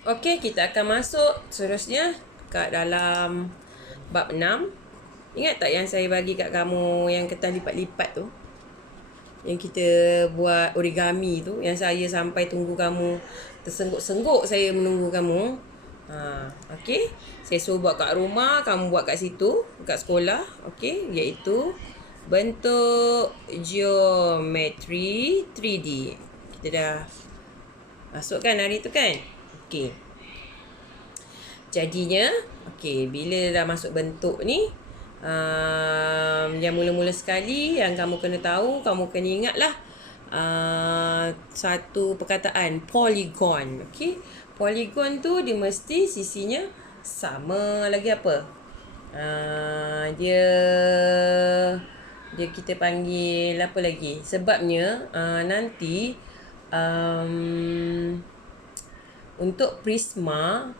Okey, kita akan masuk seterusnya kat dalam bab 6. Ingat tak yang saya bagi kat kamu yang kertas lipat-lipat tu? Yang kita buat origami tu, yang saya sampai tunggu kamu tersengguk-sengguk saya menunggu kamu. Okey. Saya suruh buat kat rumah, kamu buat kat situ, kat sekolah, okey, iaitu bentuk geometri 3D. Kita dah masukkan hari tu kan? Okey. Jadinya, okey, bila dah masuk bentuk ni, yang mula-mula sekali yang kamu kena tahu, kamu kena ingatlah satu perkataan polygon. Okey, polygon tu dia mesti sisinya sama. Lagi apa? Dia kita panggil apa lagi? Sebabnya nanti untuk prisma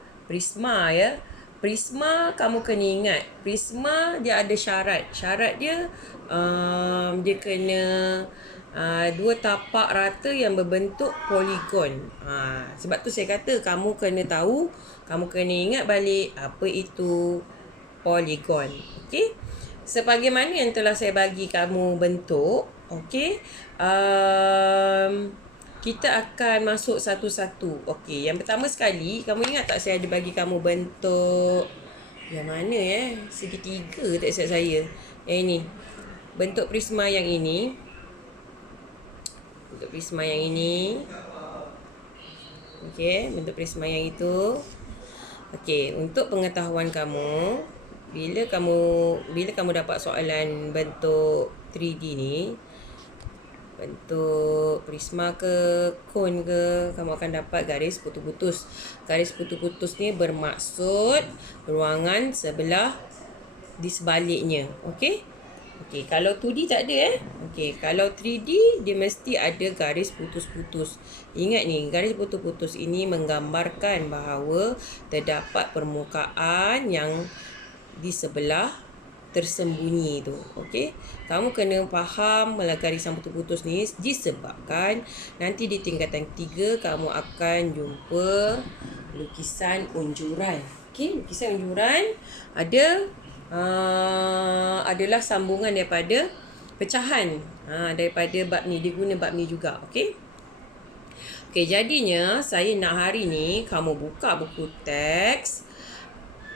ya. Prisma kamu kena ingat, prisma dia ada syarat. Syarat dia dia kena dua tapak rata yang berbentuk poligon. Sebab tu saya kata kamu kena tahu, kamu kena ingat balik apa itu poligon. Okey? Sebagaimana yang telah saya bagi kamu bentuk, okey? Kita akan masuk satu-satu. Okey, yang pertama sekali, kamu ingat tak saya ada bagi kamu bentuk yang mana segitiga tak silap saya. Yang ini. Bentuk prisma yang ini. Bentuk prisma yang ini. Okey, bentuk prisma yang itu. Okey, untuk pengetahuan kamu, bila kamu dapat soalan bentuk 3D ni, bentuk prisma ke kon ke, kamu akan dapat garis putus-putus. Garis putus-putus ni bermaksud ruangan sebelah di sebaliknya. Okey? Okey, kalau 2D tak ada Okey, kalau 3D dia mesti ada garis putus-putus. Ingat ni, garis putus-putus ini menggambarkan bahawa terdapat permukaan yang di sebelah tersembunyi tu. Okey, kamu kena faham garisan putus-putus ni disebabkan nanti di tingkatan 3 kamu akan jumpa lukisan unjuran. Okey, lukisan unjuran ada adalah sambungan daripada pecahan daripada bab ni, dia guna bab ni juga. Okey. Okey, jadinya saya nak hari ni kamu buka buku teks,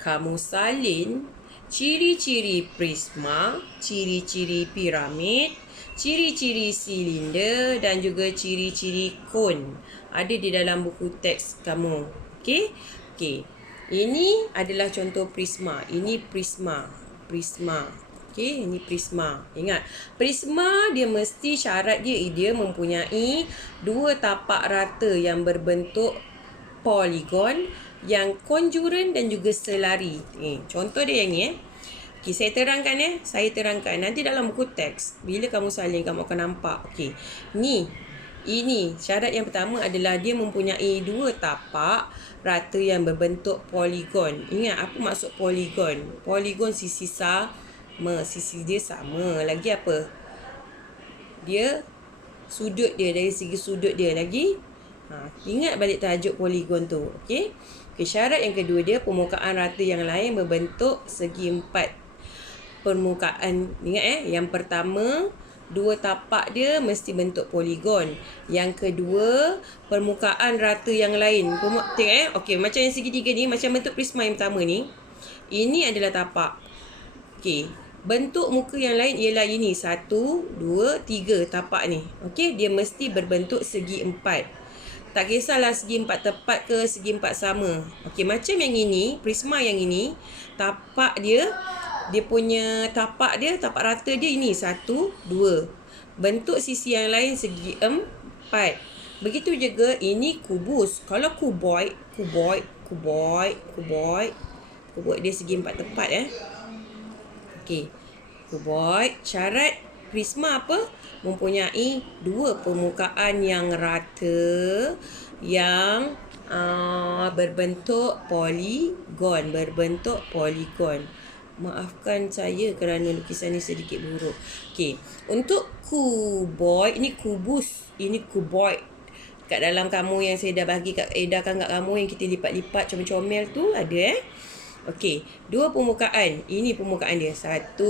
kamu salin ciri-ciri prisma, ciri-ciri piramid, ciri-ciri silinder dan juga ciri-ciri kon. Ada di dalam buku teks kamu. Okey? Okey. Ini adalah contoh prisma. Ini prisma. Prisma. Okey, ini prisma. Ingat, prisma dia mesti syarat dia mempunyai dua tapak rata yang berbentuk poligon yang konjuran dan juga selari. Contoh dia yang ni Okey, saya terangkan Saya terangkan. Nanti dalam buku teks, bila kamu salin, kamu akan nampak. Okey, ini syarat yang pertama adalah dia mempunyai dua tapak rata yang berbentuk poligon. Ingat apa maksud poligon? Poligon sisi sama, sisi dia sama. Lagi apa? Dia sudut dia, dari segi sudut dia lagi. Ingat balik tajuk poligon tu. Okey. Okey, syarat yang kedua dia permukaan rata yang lain berbentuk segi empat. Permukaan, ingat yang pertama dua tapak dia mesti bentuk poligon. Yang kedua, permukaan rata yang lain. Tengok okey, macam yang segitiga ni, macam bentuk prisma yang pertama ni. Ini adalah tapak. Okey, bentuk muka yang lain ialah ini, 1, 2, 3 tapak ni. Okey, dia mesti berbentuk segi empat. Tak kisahlah segi empat tepat ke segi empat sama. Okey, macam yang ini, prisma yang ini, tapak dia punya tapak rata dia ini 1, 2. Bentuk sisi yang lain segi empat. Begitu juga ini kubus. Kalau kuboid dia segi empat tepat Okey. Kuboid, syarat prisma apa? Mempunyai dua permukaan yang rata yang berbentuk poligon. Maafkan saya kerana lukisan ni sedikit buruk. Okey, untuk kuboid, ini kubus, ini kuboid. kat dalam kamu yang saya dah bagi edarkan kat kamu yang kita lipat-lipat comel-comel tu ada Okey, 2 permukaan. Ini permukaan dia. 1,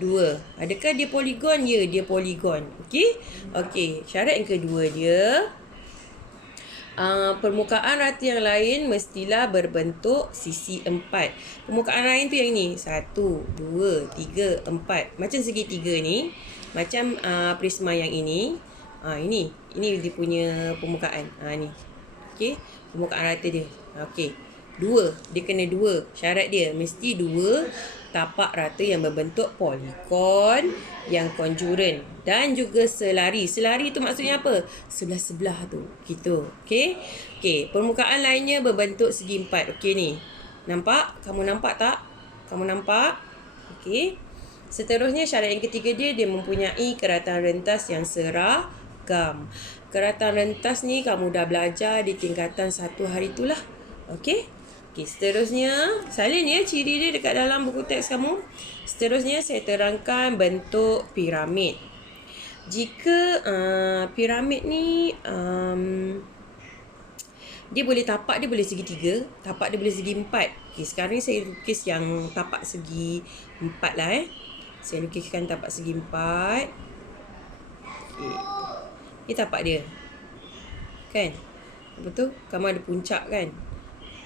2. Adakah dia poligon? Ya, dia poligon. Okey. Okey, syarat yang kedua dia permukaan rata yang lain mestilah berbentuk sisi 4. Permukaan lain tu yang ni. 1, 2, 3, 4. Macam segitiga ni. Macam prisma yang ini. Ini dia punya permukaan. Ni. Okey. Permukaan rata dia. Okey. 2. Dia kena 2. Syarat dia mesti 2 tapak rata yang berbentuk poligon yang konjuren dan juga selari. Selari tu maksudnya apa? Sebelah-sebelah tu. Gitu. Okey. Okey, permukaan lainnya berbentuk segi 4. Okey ni. Nampak? Kamu nampak tak? Kamu nampak? Okey. Seterusnya syarat yang ketiga dia mempunyai keratan rentas yang seragam. Keratan rentas ni kamu dah belajar di tingkatan 1 hari itulah. Okey. Okey, seterusnya, salin ya ciri dia dekat dalam buku teks kamu. Seterusnya, saya terangkan bentuk piramid. Jika piramid ni, dia boleh tapak, dia boleh segi 3. Tapak dia boleh segi 4. Okey, sekarang ni saya lukis yang tapak segi 4 lah Saya lukiskan tapak segi 4. Okey. Ini tapak dia. Kan? Betul? Kamu ada puncak kan?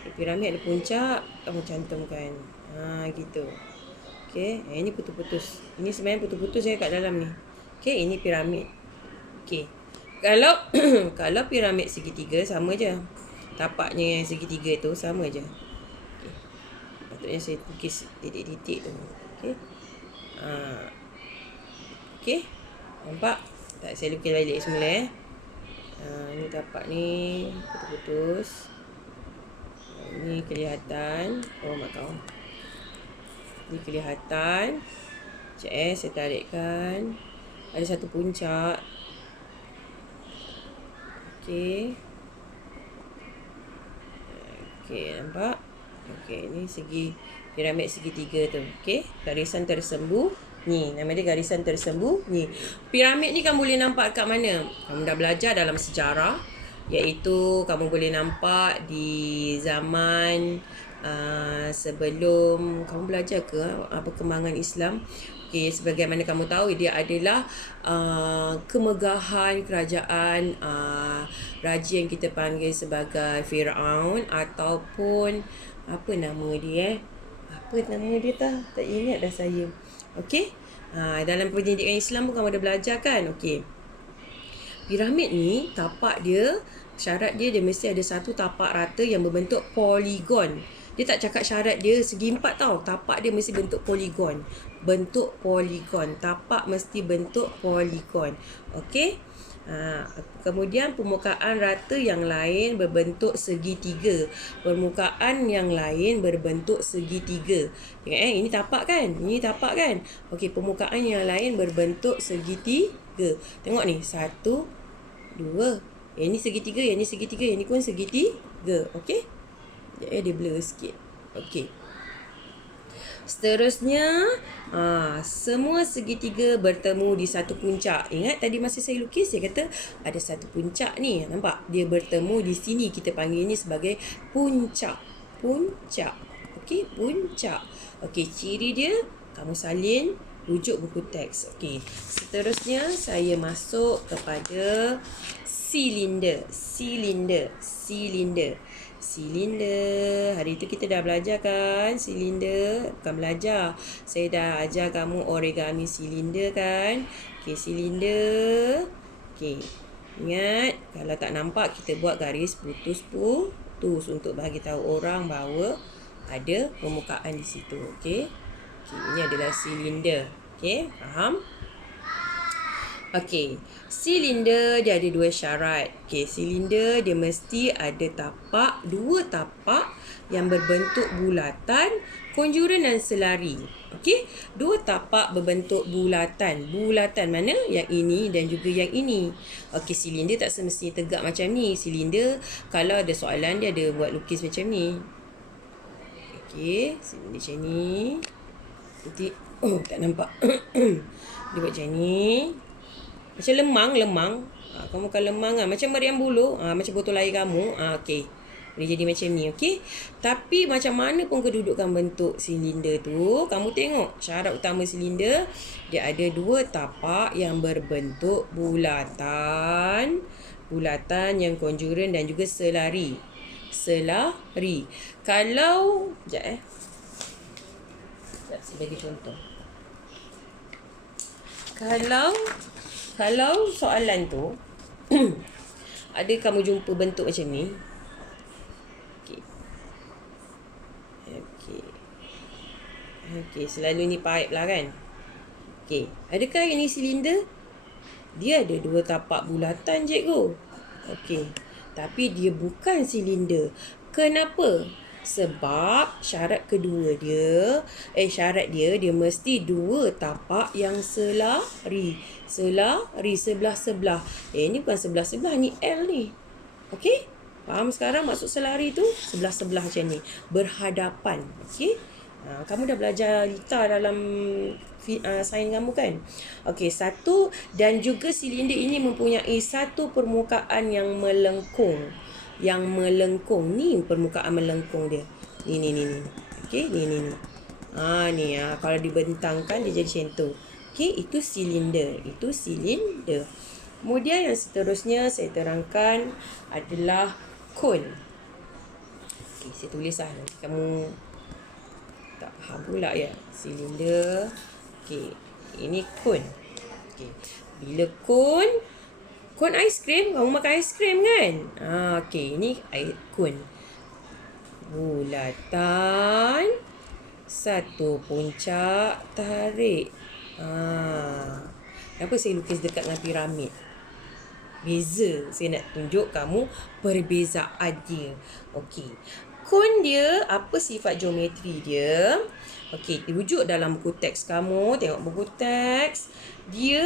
Piramid ada puncak, kamu cantumkan. Gitu. Okey, ini putus-putus. Ini sebenarnya putus-putus kat dalam ni. Okey, ini piramid. Okey. Kalau kalau piramid segitiga sama je. Tapaknya yang segitiga tu sama je. Okey. Patutnya saya lukis titik-titik tu. Okey. Okey. Nampak? Tak, saya lukis balik semula ni tapak ni putus-putus. Ni kelihatan. Oh mak kau. Ni kelihatan. Sekejap saya tarikkan. Ada satu puncak. Okey. Okey, nampak? Okey, ni segi piramid segitiga tu. Okey, garisan tersembunyi. Nama dia garisan tersembunyi. Piramid ni kamu boleh nampak kat mana? Kamu dah belajar dalam sejarah. Iaitu kamu boleh nampak di zaman sebelum kamu belajar ke perkembangan Islam. Okey, sebagaimana kamu tahu dia adalah kemegahan kerajaan raja yang kita panggil sebagai Firaun ataupun apa nama dia Apa nama dia tak ingat dah saya. Okey. Dalam pendidikan Islam pun kamu dah belajar kan? Okey. Piramid ni tapak dia, syarat dia mesti ada satu tapak rata yang berbentuk poligon. Dia tak cakap syarat dia segi 4 tau. Tapak dia mesti bentuk poligon. Bentuk poligon. Tapak mesti bentuk poligon. Okey. Kemudian permukaan rata yang lain berbentuk segitiga. Permukaan yang lain berbentuk segitiga. Tengok ini tapak kan? Ini tapak kan? Okey, permukaan yang lain berbentuk segitiga. Tengok ni, 1, 2. Yang ni segitiga, yang ni segitiga, yang ni pun segitiga. Okey? Dia blur sikit. Okey. Seterusnya, semua segitiga bertemu di satu puncak. Ingat tadi masa saya lukis, saya kata ada satu puncak ni. Nampak? Dia bertemu di sini. Kita panggil ni sebagai puncak. Puncak. Okey, puncak. Okey, ciri dia, kamu salin rujuk buku teks. Okey. Seterusnya, saya masuk kepada silinder. Silinder. Silinder. Silinder. Hari tu kita dah belajar kan silinder? Bukan belajar. Saya dah ajar kamu origami silinder kan? Okey, silinder. Okey. Ingat, kalau tak nampak kita buat garis putus-putus untuk bagi tahu orang bahawa ada permukaan di situ. Okey. Okey, ini adalah silinder. Okey, faham? Okey, silinder dia ada 2 syarat. Okey, silinder dia mesti ada tapak, 2 tapak yang berbentuk bulatan, konjuran dan selari. Okey, 2 tapak berbentuk bulatan. Bulatan mana? Yang ini dan juga yang ini. Okey, silinder tak semestinya tegak macam ni. Silinder kalau ada soalan dia ada buat lukis macam ni. Okey, silinder macam ni. Nanti tak nampak. Dia buat macam ni. Macam lemang. Kamu kan lemang kan. Macam meriam buluh. Macam botol air kamu. Okey. Boleh jadi macam ni. Okey. Tapi macam mana pun kedudukan bentuk silinder tu. Kamu tengok. Syarat utama silinder. Dia ada 2 tapak yang berbentuk bulatan. Bulatan yang konjuren dan juga selari. Kalau. Sekejap saya bagi contoh. Kalau soalan tu ada kamu jumpa bentuk macam ni. Okey, selalu ni pipe lah kan. Okey, adakah ini silinder? Dia ada 2 tapak bulatan, cikgu. Okey, tapi dia bukan silinder. Kenapa? Sebab syarat dia mesti 2 tapak yang selari sebelah-sebelah. Ini bukan sebelah-sebelah, ni L ni. Okey? Faham sekarang maksud selari tu? Sebelah-sebelah macam ni, berhadapan. Okey? Kamu dah belajar gitar dalam sains kamu kan? Okey, satu, dan juga silinder ini mempunyai satu permukaan yang melengkung. Ni permukaan melengkung dia. Ni. Okey, ni. Kalau dibentangkan dia jadi macam tu. Okey, itu silinder. Kemudian yang seterusnya saya terangkan adalah cone. Okey, saya tulis lah. Nanti kamu tak faham pula ya. Silinder. Okey, ini cone. Okey, bila cone aiskrim, kamu makan aiskrim kan? Okey, ini cone. Bulatan, satu puncak, tarik. Kenapa saya lukis dekat dengan piramid? Beza. Saya nak tunjuk kamu perbezaan dia. Okey. Cone dia, apa sifat geometri dia? Okey, rujuk dalam buku teks kamu. Tengok buku teks. Dia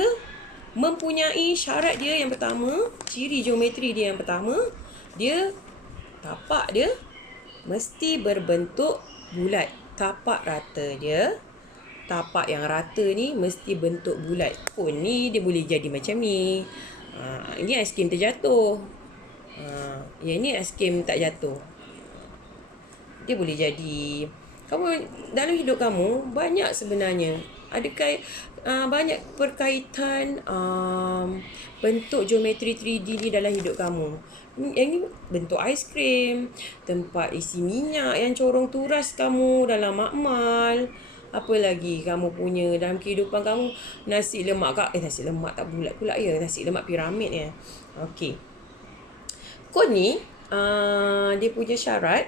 mempunyai syarat dia yang pertama. Ciri geometri dia yang pertama. Tapak dia mesti berbentuk bulat. Tapak rata dia. Tapak yang rata ni mesti bentuk bulat. Cone ni dia boleh jadi macam ni. Ini aiskrim terjatuh. Yang ni aiskrim tak jatuh. Dia boleh jadi. Kamu dalam hidup kamu banyak sebenarnya. Adakah banyak perkaitan bentuk geometri 3D ni dalam hidup kamu. Yang ni bentuk aiskrim, tempat isi minyak yang corong turas kamu dalam makmal. Apa lagi kamu punya dalam kehidupan kamu? Nasi lemak nasi lemak tak bulat pula ya. Nasi lemak piramid ya. Okey. Cone ni dia punya syarat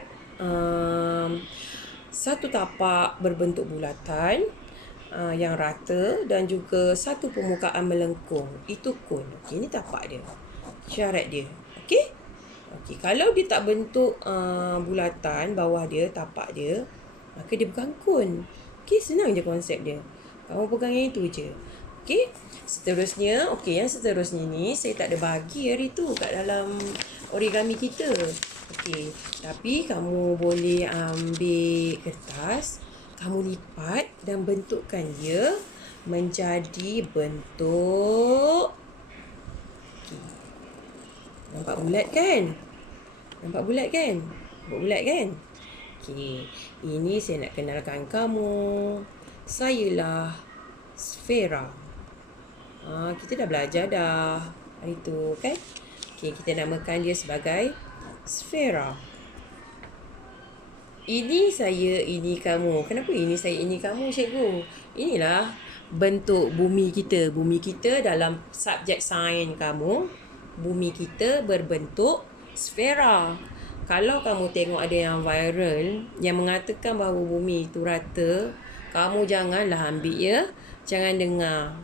satu tapak berbentuk bulatan yang rata dan juga satu permukaan melengkung. Itu cone. Okey, ini tapak dia. Syarat dia. Okey? Okey, kalau dia tak bentuk bulatan bawah dia, tapak dia, maka dia bukan cone. Okey, senang je konsep dia. Kamu pegang yang itu je. Okey, yang seterusnya ni saya tak ada bagi hari tu kat dalam origami kita. Okey, tapi kamu boleh ambil kertas, kamu lipat dan bentukkan dia menjadi bentuk. Okey. Nampak bulat kan? Okey, ini saya nak kenalkan kamu. Sayalah Sfera. Kita dah belajar dah hari tu kan? Okey, kita namakan dia sebagai Sfera. Ini saya, ini kamu. Kenapa ini saya, ini kamu, cikgu? Inilah bentuk bumi kita. Bumi kita dalam subjek sains kamu, bumi kita berbentuk sfera. Kalau kamu tengok ada yang viral yang mengatakan bahawa bumi itu rata, kamu janganlah ambil ya. Jangan dengar.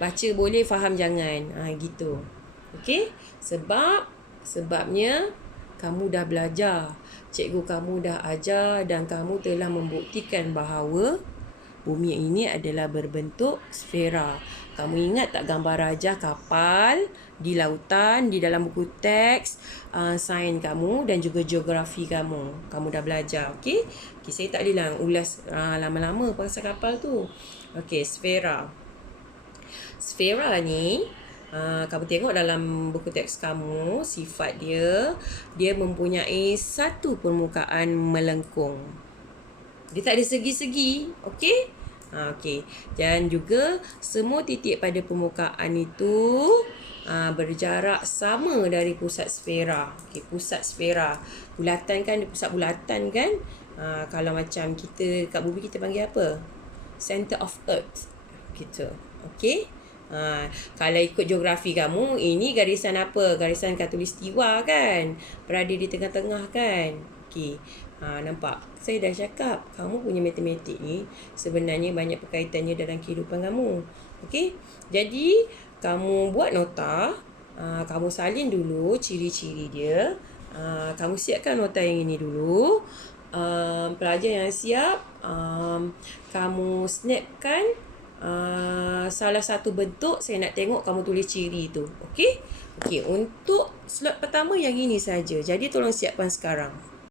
Baca boleh, faham jangan. Gitu. Okey? Sebabnya kamu dah belajar. Cikgu kamu dah ajar dan kamu telah membuktikan bahawa bumi ini adalah berbentuk sfera. Kamu ingat tak gambar rajah kapal di lautan di dalam buku teks sains kamu dan juga geografi kamu. Kamu dah belajar, okey? Okey, saya tak boleh ulas lama-lama pasal kapal tu. Okey, sfera. Sfera ni Kamu tengok dalam buku teks kamu, sifat dia mempunyai satu permukaan melengkung. Dia tak ada segi-segi. Okey? Okey. Dan juga semua titik pada permukaan itu berjarak sama dari pusat sfera. Okey, pusat sfera. Bulatan kan, dia pusat bulatan kan? Kalau macam kita kat bumi kita panggil apa? Center of Earth. Gitu. Okey? Kalau ikut geografi kamu, ini garisan apa? Garisan khatulistiwa kan? Berada di tengah-tengah kan? Okey. Nampak? Saya dah cakap, kamu punya matematik ni sebenarnya banyak perkaitannya dalam kehidupan kamu. Okey? Jadi, kamu buat nota, kamu salin dulu ciri-ciri dia. Kamu siapkan nota yang ini dulu. Pelajar yang siap, kamu snapkan salah satu bentuk. Saya nak tengok kamu tulis ciri tu. Okey? Okey, untuk slot pertama yang ini saja. Jadi tolong siapkan sekarang.